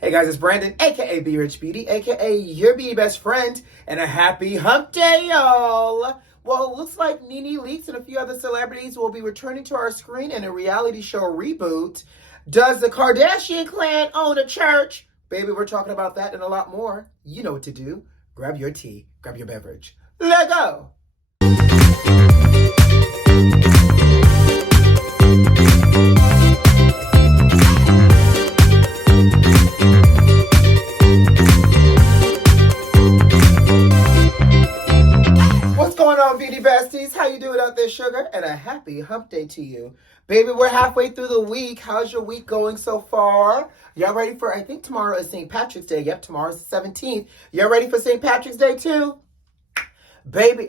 Hey guys, it's Brandon, aka B.Rich Beauty, aka your beauty best friend, and a happy hump day, y'all! Well, it looks like NENE, LEAKES, and a few other celebrities will be returning to our screen in a reality show reboot. Does the Kardashian clan own a church? Baby, we're talking about that and a lot more. You know what to do. Grab your tea, grab your beverage. Let go! Beauty Besties, how you doing out there, sugar? And a happy hump day to you. Baby, we're halfway through the week. How's your week going so far? Y'all ready for, I think tomorrow is St. Patrick's Day. Yep, tomorrow's the 17th. Y'all ready for St. Patrick's Day too? Baby,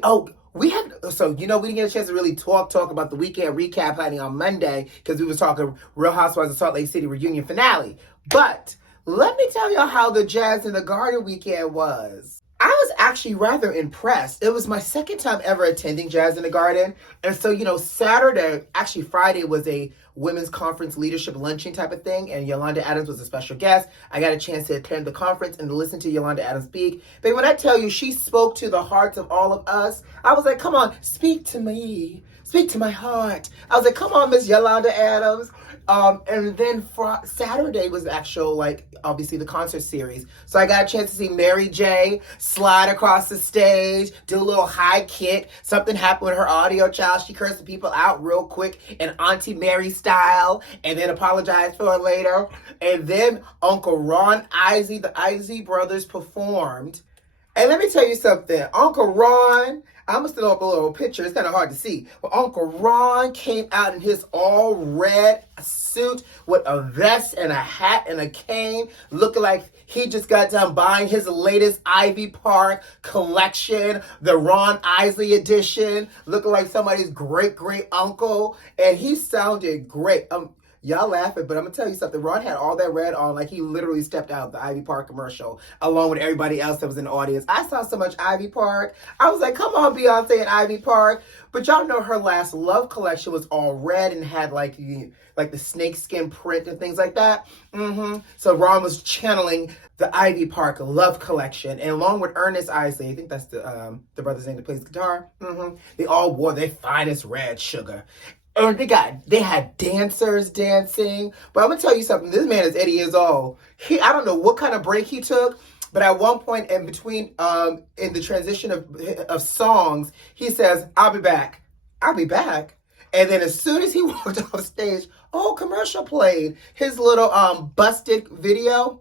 we didn't get a chance to really talk about the weekend recap planning on Monday because we was talking Real Housewives of Salt Lake City reunion finale. But let me tell y'all how the Jazz in the Garden weekend was. I was actually rather impressed. It was my second time ever attending Jazz in the Garden. And so, Friday was a women's conference leadership luncheon type of thing. And Yolanda Adams was a special guest. I got a chance to attend the conference and to listen to Yolanda Adams speak. But when I tell you she spoke to the hearts of all of us, I was like, come on, speak to me. Speak to my heart. I was like, come on, Miss Yolanda Adams. And then for Saturday was obviously the concert series. So I got a chance to see Mary J. slide across the stage, do a little high kick. Something happened with her audio, child. She cursed the people out real quick in Auntie Mary style and then apologized for it later. And then Uncle Ron Isley, the Isley brothers performed. And let me tell you something. Uncle Ron, I'm going to still up a little picture. It's kind of hard to see. But Uncle Ron came out in his all red suit with a vest and a hat and a cane, looking like he just got done buying his latest Ivy Park collection, the Ron Isley edition, looking like somebody's great uncle. And he sounded great. Y'all laughing, but I'm going to tell you something. Ron had all that red on like he literally stepped out of the Ivy Park commercial along with everybody else that was in the audience. I saw so much Ivy Park. I was like, come on, Beyonce and Ivy Park. But y'all know her last Love collection was all red and had like the snakeskin print and things like that. So Ron was channeling the Ivy Park Love collection. And along with Ernest Isley, I think that's the brother's name that plays guitar. They all wore their finest red, sugar. And they had dancers dancing. But I'm going to tell you something. This man is 80 years old. I don't know what kind of break he took. But at one point in between, in the transition of songs, he says, I'll be back. I'll be back. And then as soon as he walked off stage, commercial played. His little Busted video.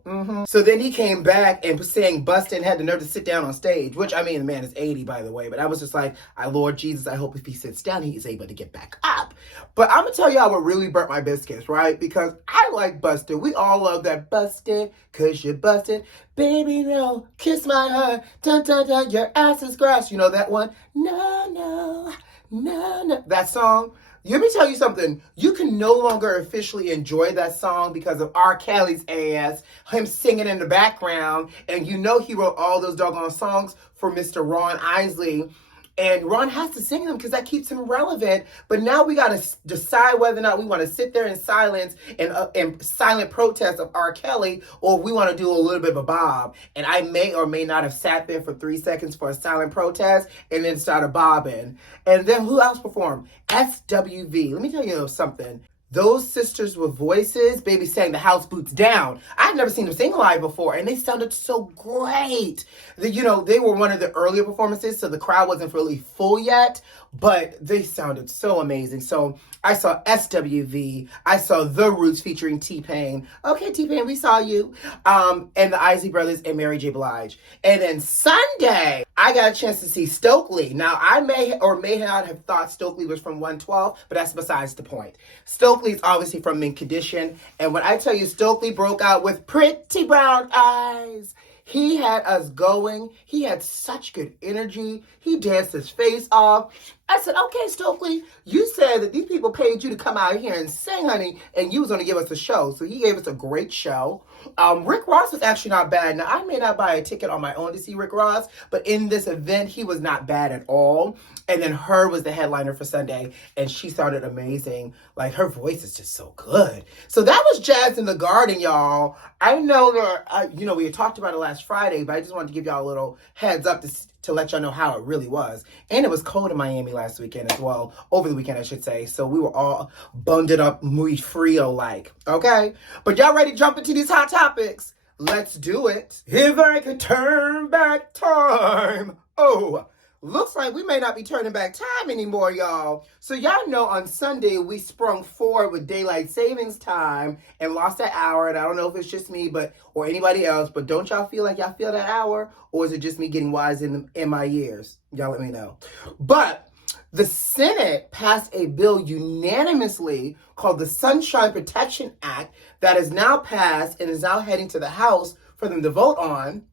So then he came back and was saying Busted and had the nerve to sit down on stage. Which, the man is 80, by the way. But I was just like, Lord Jesus, I hope if he sits down, he is able to get back up. But I'm going to tell y'all what really burnt my biscuits, right? Because I like Busted. We all love that Busted, cause you're busted. Baby, no, kiss my heart. Dun, dun, dun, your ass is grass. You know that one? No. That song. Let me tell you something. You can no longer officially enjoy that song because of R. Kelly's ass, him singing in the background, and he wrote all those doggone songs for Mr. Ron Isley. And Ron has to sing them because that keeps him relevant. But now we got to decide whether or not we want to sit there in silence and silent protest of R. Kelly, or we want to do a little bit of a bob. And I may or may not have sat there for 3 seconds for a silent protest and then started bobbing. And then who else performed? SWV. Let me tell you something. Those sisters with voices, baby, sang The House Boots Down. I've never seen them sing live before, and they sounded so great. They were one of the earlier performances, so the crowd wasn't really full yet, but they sounded so amazing. So I saw SWV. I saw The Roots featuring T-Pain. Okay, T-Pain, we saw you. And the Isley Brothers and Mary J. Blige. And then Sunday, I got a chance to see Stokely. Now, I may or may not have thought Stokely was from 112, but that's besides the point. Stokely's obviously from Mint Condition. And when I tell you Stokely broke out with pretty brown eyes, he had us going. He had such good energy. He danced his face off. I said, okay, Stokely, you said that these people paid you to come out here and sing, honey, and you was going to give us a show. So he gave us a great show. Rick Ross was actually not bad. Now, I may not buy a ticket on my own to see Rick Ross, but in this event, he was not bad at all. And then Her was the headliner for Sunday, and she sounded amazing. Like, her voice is just so good. So that was Jazz in the Garden, y'all. I know that, we had talked about it last Friday, but I just wanted to give y'all a little heads up to let y'all know how it really was. And it was cold in Miami last weekend as well. Over the weekend, I should say. So we were all bundled up, muy frio-like. Okay? But y'all ready to jump into these hot topics? Let's do it. If I could turn back time. Oh, looks like we may not be turning back time anymore, y'all. So y'all know on Sunday, we sprung forward with daylight savings time and lost that hour. And I don't know if it's just me, or anybody else, but don't y'all feel like y'all feel that hour? Or is it just me getting wise in my years? Y'all let me know. But the Senate passed a bill unanimously called the Sunshine Protection Act that is now passed and is now heading to the House for them to vote on.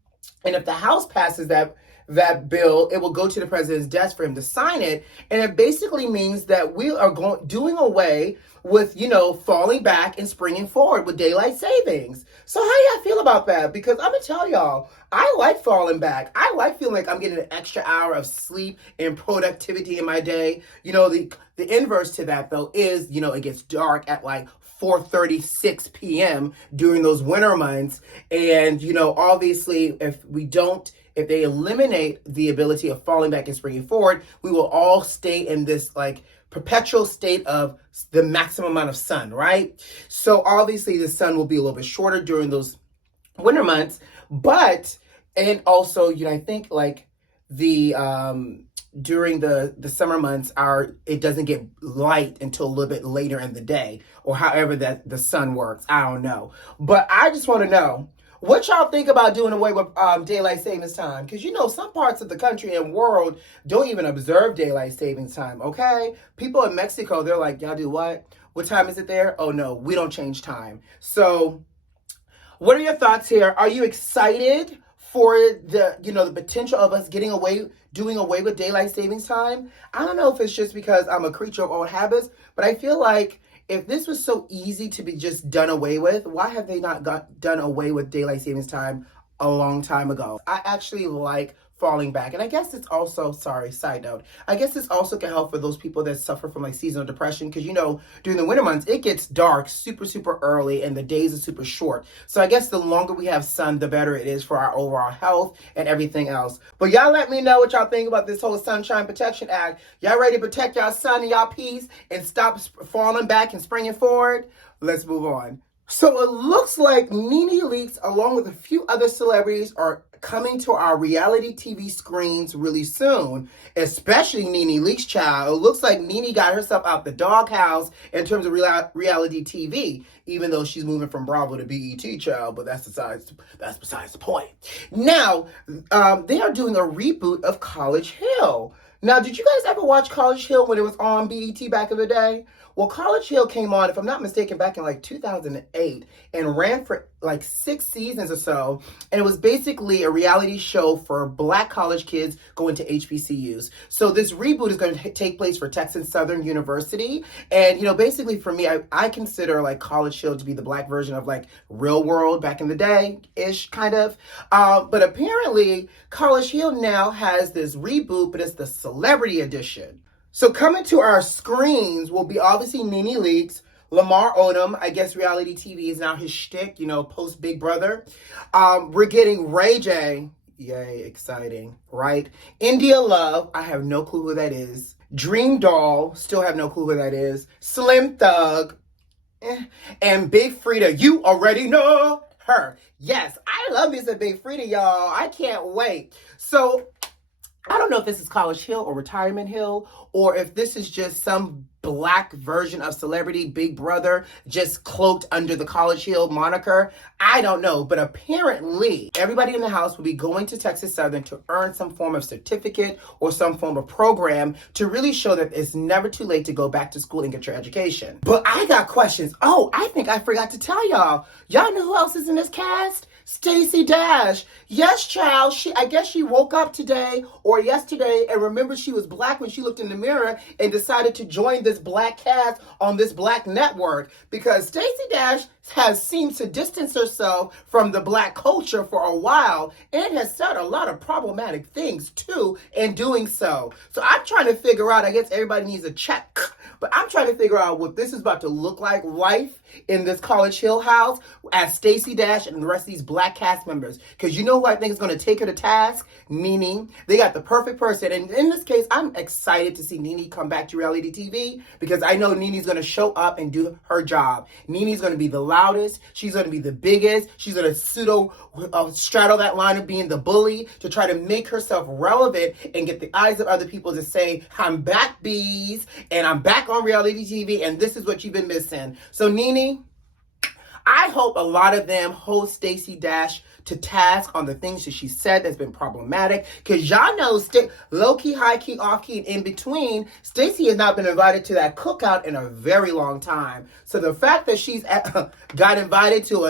And if the House passes that bill, it will go to the president's desk for him to sign it. And it basically means that we are doing away with, falling back and springing forward with daylight savings. So how y'all feel about that? Because I'm going to tell y'all, I like falling back. I like feeling like I'm getting an extra hour of sleep and productivity in my day. The inverse to that, though, is, it gets dark at like 4:36 p.m. during those winter months. And, obviously, if they eliminate the ability of falling back and springing forward, we will all stay in this like perpetual state of the maximum amount of sun, right? So obviously the sun will be a little bit shorter during those winter months, and also, I think like during the summer months, it doesn't get light until a little bit later in the day, or however that the sun works. I don't know. But I just want to know, what y'all think about doing away with daylight savings time? Because some parts of the country and world don't even observe daylight savings time, okay? People in Mexico, they're like, y'all do what? What time is it there? Oh no, we don't change time. So what are your thoughts here? Are you excited for the potential of us doing away with daylight savings time? I don't know if it's just because I'm a creature of old habits, but I feel like if this was so easy to be just done away with, why have they not done away with daylight savings time a long time ago? I actually like falling back. And I guess it's also, side note, I guess this also can help for those people that suffer from like seasonal depression, because during the winter months, it gets dark super, super early and the days are super short. So I guess the longer we have sun, the better it is for our overall health and everything else. But y'all let me know what y'all think about this whole Sunshine Protection Act. Y'all ready to protect y'all sun and y'all peace and stop falling back and springing forward? Let's move on. So it looks like NENE Leakes, along with a few other celebrities, are coming to our reality TV screens really soon, especially NENE Leakes, child. It looks like NENE got herself out the doghouse in terms of reality TV, even though she's moving from Bravo to BET, child, but that's besides the point. Now, they are doing a reboot of College Hill. Now, did you guys ever watch College Hill when it was on BET back in the day? Well, College Hill came on, if I'm not mistaken, back in like 2008 and ran for like 6 seasons or so. And it was basically a reality show for Black college kids going to HBCUs. So this reboot is going to take place for Texas Southern University. And, basically for me, I consider like College Hill to be the Black version of like Real World back in the day-ish, kind of. But apparently College Hill now has this reboot, but it's the celebrity edition. So coming to our screens will be obviously NENE Leakes, Lamar Odom. I guess reality TV is now his shtick, post Big Brother. We're getting Ray J. Yay, exciting, right? India Love, I have no clue who that is. Dream Doll, still have no clue who that is. Slim Thug, and Big Freedia. You already know her. Yes, I love me some Big Freedia, y'all. I can't wait. So I don't know if this is College Hill or Retirement Hill, or if this is just some Black version of Celebrity Big Brother just cloaked under the College Hill moniker. I don't know, but apparently everybody in the house will be going to Texas Southern to earn some form of certificate or some form of program to really show that it's never too late to go back to school and get your education. But I got questions. Oh, I think I forgot to tell y'all. Y'all know who else is in this cast? Stacey Dash. Yes, child. I guess she woke up today or yesterday and remembered she was black when she looked in the mirror and decided to join this black cast on this black network, because Stacey Dash has seemed to distance herself from the black culture for a while and has said a lot of problematic things too in doing so. So I'm trying to figure out, I guess everybody needs a check, but I'm trying to figure out what this is about to look like life in this College Hill house as Stacey Dash and the rest of these black cast members. Because you know who I think is going to take her to task? NENE. They got the perfect person. And in this case, I'm excited to see NENE come back to reality TV, because I know NENE's going to show up and do her job. NENE's going to be the loudest. She's going to be the biggest. She's going to straddle that line of being the bully to try to make herself relevant and get the eyes of other people to say, I'm back, bees, and I'm back on reality TV, and this is what you've been missing. So NENE, I hope a lot of them hold Stacey Dash to task on the things that she said that's been problematic, because y'all know low-key, high-key, off-key, and in between, Stacey has not been invited to that cookout in a very long time. So the fact that she's got invited to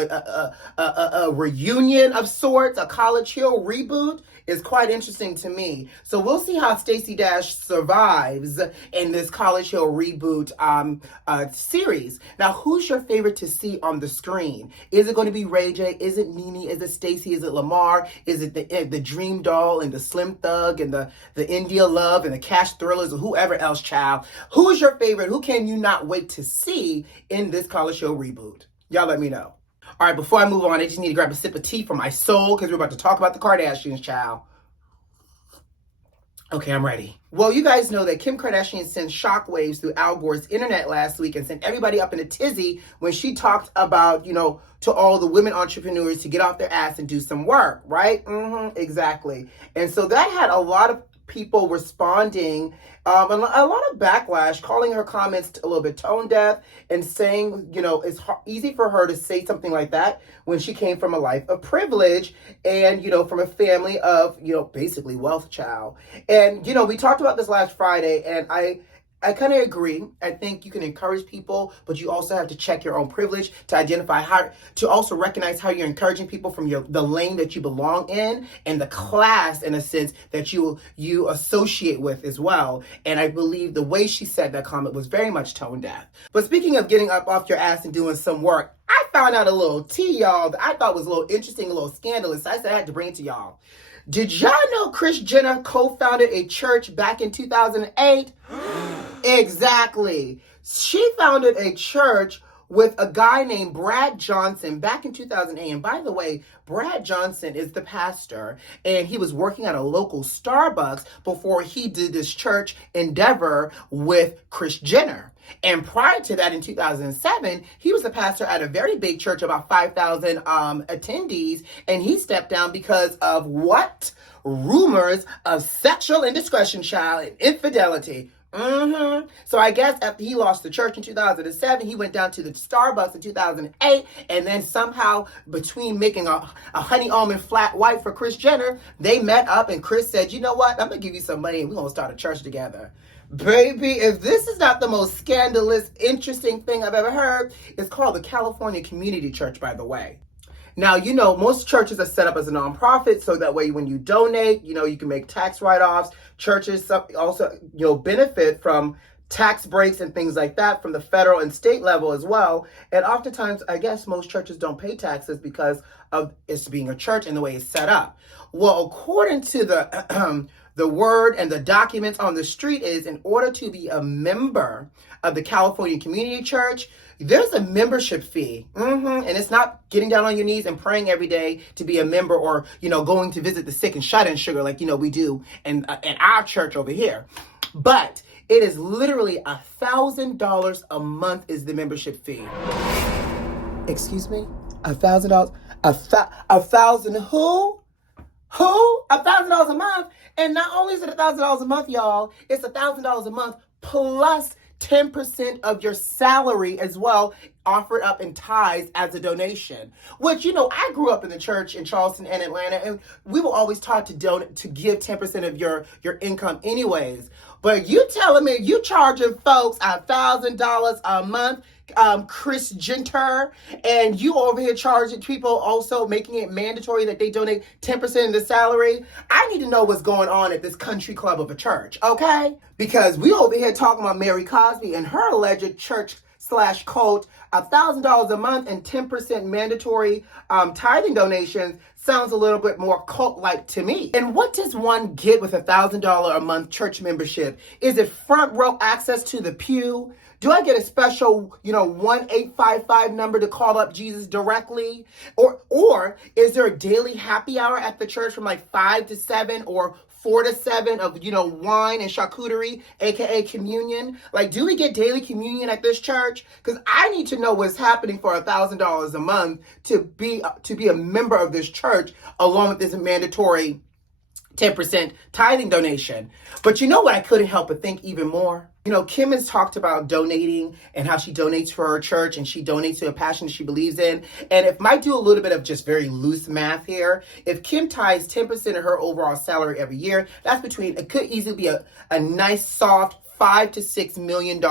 a reunion of sorts, a College Hill reboot, is quite interesting to me. So we'll see how Stacey Dash survives in this College Hill reboot series. Now, who's your favorite to see on the screen? Is it going to be Ray J? Is it NENE? Is it Stacey? Is it Lamar? Is it the Dream Doll and the Slim Thug and the India Love and the Cash Thrillers or whoever else, child? Who is your favorite? Who can you not wait to see in this College Hill reboot? Y'all let me know. All right, before I move on, I just need to grab a sip of tea for my soul, because we're about to talk about the Kardashians, child. Okay, I'm ready. Well, you guys know that Kim Kardashian sent shockwaves through Al Gore's internet last week and sent everybody up in a tizzy when she talked about, to all the women entrepreneurs to get off their ass and do some work, right? Exactly. And so that had a lot of people responding, and a lot of backlash, calling her comments a little bit tone deaf and saying, it's easy for her to say something like that when she came from a life of privilege and, from a family of, basically wealth, child. And, we talked about this last Friday, and I kind of agree. I think you can encourage people, but you also have to check your own privilege to identify how, to also recognize how you're encouraging people from the lane that you belong in and the class, in a sense, that you associate with as well. And I believe the way she said that comment was very much tone deaf. But speaking of getting up off your ass and doing some work, I found out a little tea, y'all, that I thought was a little interesting, a little scandalous. So I said I had to bring it to y'all. Did y'all know Kris Jenner co-founded a church back in 2008? Exactly. She founded a church with a guy named Brad Johnson back in 2008. And by the way, Brad Johnson is the pastor, and he was working at a local Starbucks before he did this church endeavor with Kris Jenner. And prior to that, in 2007, he was the pastor at a very big church, about 5,000 attendees, and he stepped down because of what? Rumors of sexual indiscretion, child, and infidelity. So I guess after he lost the church in 2007, he went down to the Starbucks in 2008, and then somehow between making a honey almond flat white for Kris Jenner, they met up, and Kris said, you know what, I'm going to give you some money and we're going to start a church together. Baby, if this is not the most scandalous, interesting thing I've ever heard, it's called the California Community Church, by the way. Now, most churches are set up as a nonprofit, so that way when you donate, you can make tax write-offs. Churches also, benefit from tax breaks and things like that from the federal and state level as well. And oftentimes, I guess most churches don't pay taxes because of it's being a church and the way it's set up. Well, according to the word and the documents on the street is, in order to be a member of the California Community Church, there's a membership fee. And it's not getting down on your knees and praying every day to be a member, or, going to visit the sick and shut-in sugar like, we do in our church over here. But it is literally $1,000 a month is the membership fee. Excuse me? $1,000? $1,000 who? Who? $1,000 a month? And not only is it $1,000 a month, y'all, it's $1,000 a month plus 10% of your salary as well, offered up in tithes as a donation. Which, I grew up in the church in Charleston and Atlanta, and we were always taught to give 10% of your income anyways. But you telling me you charging folks $1,000 a month? Kris Jenner, and you over here charging people, also making it mandatory that they donate 10% of the salary. I need to know what's going on at this country club of a church, okay? Because we over here talking about Mary Cosby and her alleged church/cult, $1,000 a month and 10% mandatory tithing donations sounds a little bit more cult-like to me. And what does one get with $1,000 a month church membership? Is it front row access to the pew? Do I get a special, 1-855 number to call up Jesus directly? Or is there a daily happy hour at the church from like 5 to 7 or 4 to 7 of, wine and charcuterie, aka communion? Like, do we get daily communion at this church? Because I need to know what's happening for $1,000 a month to be a member of this church, along with this mandatory 10% tithing donation. But you know what I couldn't help but think even more? Kim has talked about donating and how she donates for her church and she donates to a passion she believes in. And if I do a little bit of just very loose math here, if Kim tithes 10% of her overall salary every year, it could easily be a nice soft $5 to $6 million,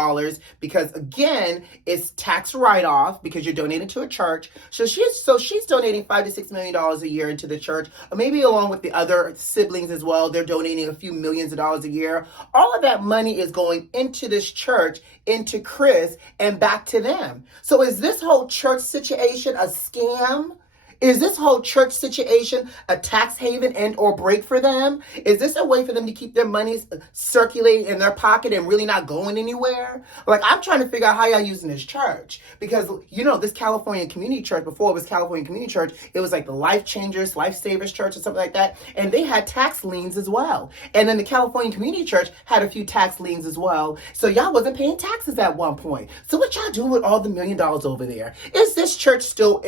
because again, it's tax write-off because you're donating to a church. So she's donating $5 to $6 million a year into the church, or maybe along with the other siblings as well. They're donating a few millions of dollars a year. All of that money is going into this church, into Kris, and back to them. So is this whole church situation a scam? Is this whole church situation a tax haven and or break for them? Is this a way for them to keep their money circulating in their pocket and really not going anywhere? Like, I'm trying to figure out how y'all using this church. Because, this California Community Church, before it was California Community Church, it was like the Life Changers, Life Savers Church or something like that. And they had tax liens as well. And then the California Community Church had a few tax liens as well. So y'all wasn't paying taxes at one point. So what y'all do with all the $1 million over there? Is this church still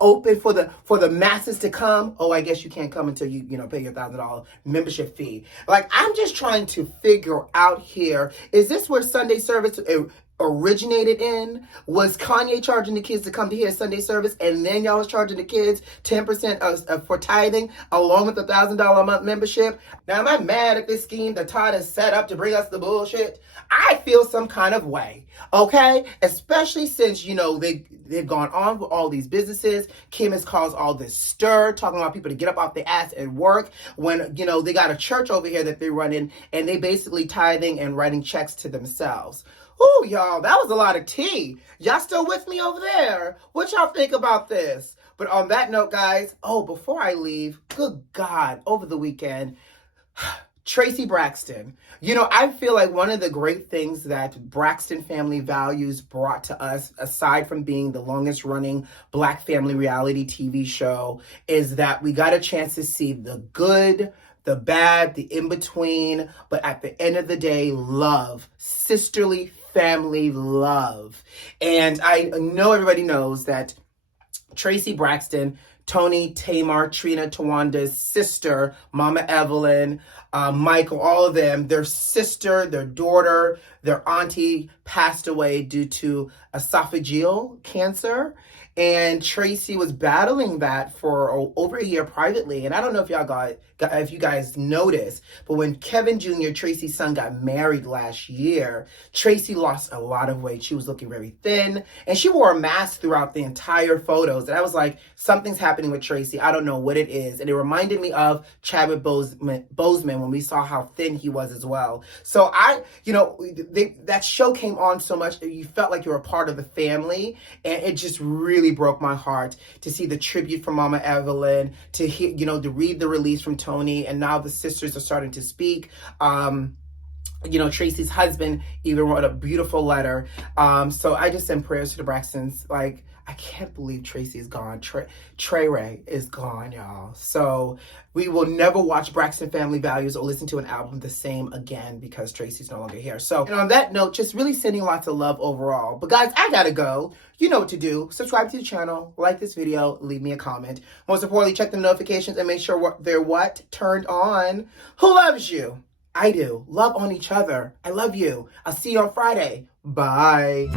open for the masses to come? Oh, I guess you can't come until you pay your $1,000 membership fee. Like, I'm just trying to figure out here, is this where Sunday service originated in? Was Kanye charging the kids to come to hear Sunday service, and then y'all was charging the kids 10% for tithing along with the $1,000 a month membership? Now, am I mad at this scheme that Todd has set up to bring us the bullshit? I feel some kind of way, okay? Especially since, they've gone on with all these businesses. Kim has caused all this stir, talking about people to get up off their ass and work when, they got a church over here that they're running, and they basically tithing and writing checks to themselves. Ooh, y'all, that was a lot of tea. Y'all still with me over there? What y'all think about this? But on that note, guys, before I leave, good God, over the weekend, Tracy Braxton. I feel like one of the great things that Braxton Family Values brought to us, aside from being the longest running Black family reality TV show, is that we got a chance to see the good, the bad, the in-between, but at the end of the day, love, sisterly family love. And I know everybody knows that Tracy Braxton, Tony, Tamar, Trina, Tawanda's sister, Mama Evelyn, Michael, all of them, their sister, their daughter, their auntie passed away due to esophageal cancer. And Tracy was battling that for over a year privately. And I don't know if you guys noticed, but when Kevin Jr., Tracy's son, got married last year, Tracy lost a lot of weight. She was looking very thin, and she wore a mask throughout the entire photos. And I was like, something's happening with Tracy. I don't know what it is. And it reminded me of Chadwick Boseman when we saw how thin he was as well. So that show came on so much that you felt like you were a part of the family, and it just really broke my heart to see the tribute from Mama Evelyn, to hear, to read the release from Tony, and now the sisters are starting to speak. Tracy's husband even wrote a beautiful letter. So I just send prayers to the Braxtons. Like, I can't believe Tracy is gone. Trey Ray is gone, y'all. So we will never watch Braxton Family Values or listen to an album the same again because Tracy's no longer here. So, and on that note, just really sending lots of love overall. But guys, I gotta go. You know what to do. Subscribe to the channel, like this video, leave me a comment. Most importantly, check the notifications and make sure they're turned on. Who loves you? I do. Love on each other. I love you. I'll see you on Friday. Bye.